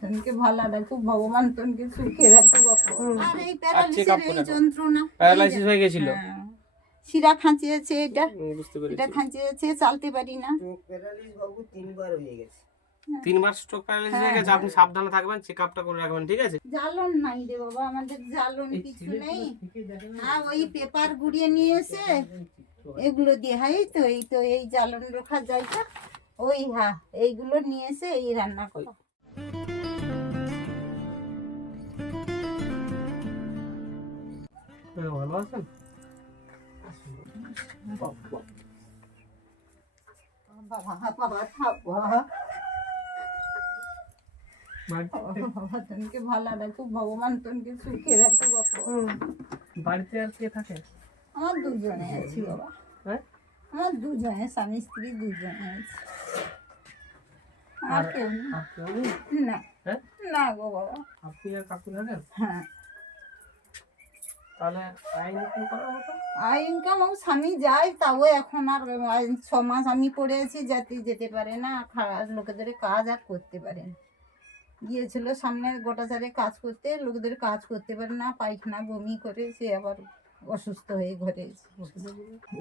তোনকে ভালো রাখুক ভগবান, তোনকে সুখে রাখুক। আর এই প্যারালিসিস এই যন্ত্রণা, প্যারালাইসিস হয়ে গেছিল, শিরা খাঁচিয়েছে, এটা খাঁচিয়েছে, চালতে পারি না। প্যারালিসিস বাবু 3 বার হয়ে গেছে, 3 বার স্ট্রোক প্যারালাইসিস হয়ে গেছে। আপনি সাবধানে থাকবেন, চেকআপটা করে রাখবেন, ঠিক আছে? জ্বালন নাই রে বাবা, আমাদের জ্বালন কিছু নেই। হ্যাঁ, ওই পেপার গুড়িয়ে নিয়ে এসে এগুলো দিয়ে, এই তো এই জ্বালন রাখা জায়গা, ওই এইগুলো নিয়ে এসে এই রান্না করো। ভালো আছেন? তোনকে ভালো রাখুক ভগবান, তোনকে সুখে রাখুক। বাড়িতে আর কে থাকে? আমার দুজনে আছি বাবা। হ্যাঁ, আমার দুজনে, স্বামী স্ত্রী দুজনে আছে, আর কেউ না। না গো বাবা। আপনি আর কাকু থাকেন? হ্যাঁ। তাহলে আইন ইনকাম করার মতো? আইন ইনকাম স্বামী যায়, তাও এখন আর 6 মাস আমি পড়ে আছি, যেতে পারে না, লোকেদের কাজ আর করতে পারে না। গিয়েছিল সামনে গোটাচারে কাজ করতে, লোকদের কাজ করতে পারে না, পায়খানা বমি করে সে আবার অসুস্থ হয়ে ঘরে এসে।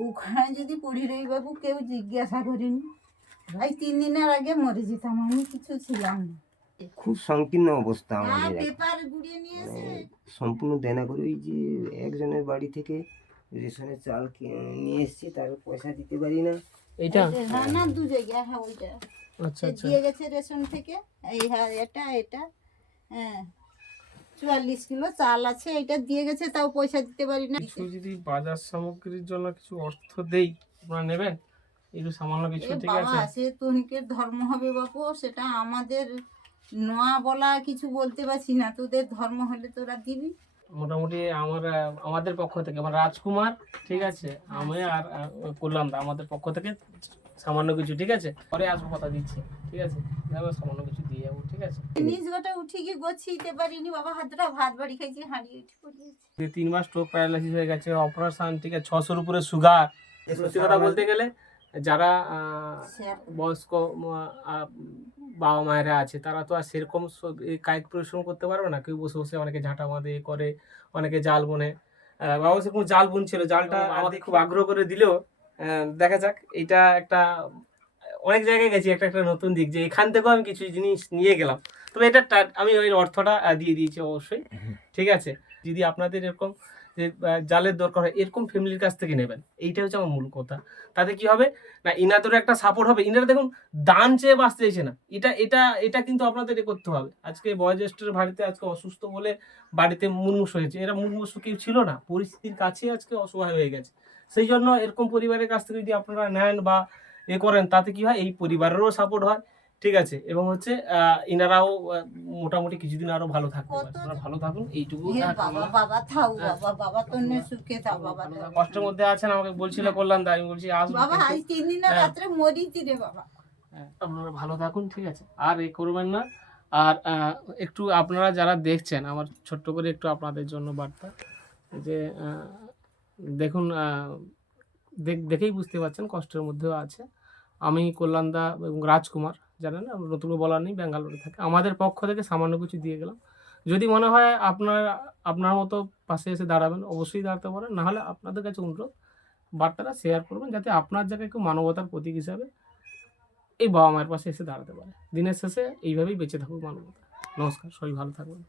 ওখানে যদি পড়ি রই বাবু, কেউ জিজ্ঞাসা করেনি। এই 3 দিনের আগে মরে যেতাম, আমি কিছু ছিলাম না। খুব সংকীর্ণ অবস্থা হ্যাঁ, আমাদের। পেপার গুড়িয়ে নিয়ে এসে সম্পূর্ণ দেনা করে ওই যে একজনের বাড়ি থেকে রেশনের চাল নিয়ে এসেছি, তার পয়সা দিতে পারি না। এইটা না, 2 জায়গায়। হ্যাঁ, ওইটা আচ্ছা আচ্ছা দিয়ে গেছে রেশন থেকে। এই এটা হ্যাঁ 44 কিলো চাল আছে, এটা দিয়ে গেছে, তাও পয়সা দিতে পারি না। কিছু যদি বাজার সামগ্রীর জন্য কিছু অর্থ দেই, আপনারা নেবেন? একটু সামান্য কিছু, ঠিক আছে? বাবা, সে তোনকের ধর্ম হবে বাপু, সেটা আমাদের নোয়া বলা কিছু বলতে পারছি না। তোদের ধর্ম হলে তোরা দিবি। মোটামুটি আমাদের পক্ষ থেকে, আমার রাজকুমার, ঠিক আছে, আমি আর করলাম আমাদের পক্ষ থেকে সামান্য কিছু, ঠিক আছে? পরে আসবো, কথা দিচ্ছি, ঠিক আছে? সামান্য কিছু দিয়ে যাবো, ঠিক আছে? নিজ গোটা উঠি গিয়ে গোছিতে পারিনি বাবা, হাতটা ভাত বাড়ি খাইছি, হাঁড়ি উঠে পড়িয়েছি। 3 মাস স্ট্রোক প্যারালাইসিস হয়ে গেছে, অপারেশন, ঠিক আছে, 600-র উপরে সুগার। সত্যি কথা বলতে গেলে যারা বয়স্ক বাবা মায়েরা আছে, তারা তো আর সেরকম কায়িক পরিশ্রম করতে পারবে না। কেউ বসে বসে, অনেকে ঝাঁটা বাঁধে করে, অনেকে জাল বোনে। বাবা সেরকম জাল বুনছিল, জালটা আমাদের খুব আগ্রহ করে দিলেও দেখা যাক। এটা একটা অনেক জায়গায় গেছি, একটা নতুন দিক, যে এখান থেকেও আমি কিছু জিনিস নিয়ে গেলাম। তবে এটা আমি ওই অর্থটা দিয়ে দিয়েছি অবশ্যই, ঠিক আছে? যদি আপনাদের এরকম যে জালের দরকার হয়, এরকম ফ্যামিলির কাছ থেকে নেবেন। এইটা হচ্ছে আমার মূল কথা। তাতে কি হবে না, ইনাদেরও একটা সাপোর্ট হবে। ইনারা দেখুন দান চেয়ে বাঁচতে চাইছে না। এটা কিন্তু আপনাদের করতে হবে। আজকে বয়োজ্যেষ্ঠের বাড়িতে আজকে অসুস্থ বলে বাড়িতে মুমূর্ষ হয়েছে, এরা মুমূর্ষ কেউ ছিল না, পরিস্থিতির কাছে আজকে অসহায় হয়ে গেছে। সেই জন্য এরকম পরিবারের কাছ থেকে যদি আপনারা নেন বা করেন, তাতে কি হয়, এই পরিবারেরও সাপোর্ট হয়, ঠিক আছে? এবং হচ্ছে ইনারাও মোটামুটি কিছুদিন আরো ভালো থাকতে পারে। আপনারা ভালো থাকুন, এইটুকু। কষ্টের মধ্যে আছেন, আমাকে বলছিল কল্যাণ দা, আমি বলছি আসবো বাবা, আজ 3 দিন রাতে মরিছি রে বাবা। আপনারা ভালো থাকুন, ঠিক আছে? আর করবেন না। আর একটু আপনারা যারা দেখছেন, আমার ছোট্ট করে একটু আপনাদের জন্য বার্তা, যে দেখুন, দেখেই বুঝতে পারছেন কষ্টের মধ্যেও আছে। আমি কল্যাণ দা এবং রাজকুমার, জানেন না, নতুন বলার নেই, ব্যাঙ্গালোরে থাকে। আমাদের পক্ষ থেকে সামান্য কিছু দিয়ে গেলাম। যদি মনে হয় আপনার মতো পাশে এসে দাঁড়াবেন, অবশ্যই দাঁড়াতে পারেন। নাহলে আপনাদের কাছে অনুরোধ, বার্তাটা শেয়ার করবেন, যাতে আপনার জায়গায় কেউ মানবতার প্রতীক হিসাবে এই বাবা মায়ের পাশে এসে দাঁড়াতে পারে। দিনের শেষে এইভাবেই বেঁচে থাকুক মানবতা। নমস্কার, সবাই ভালো থাকবেন।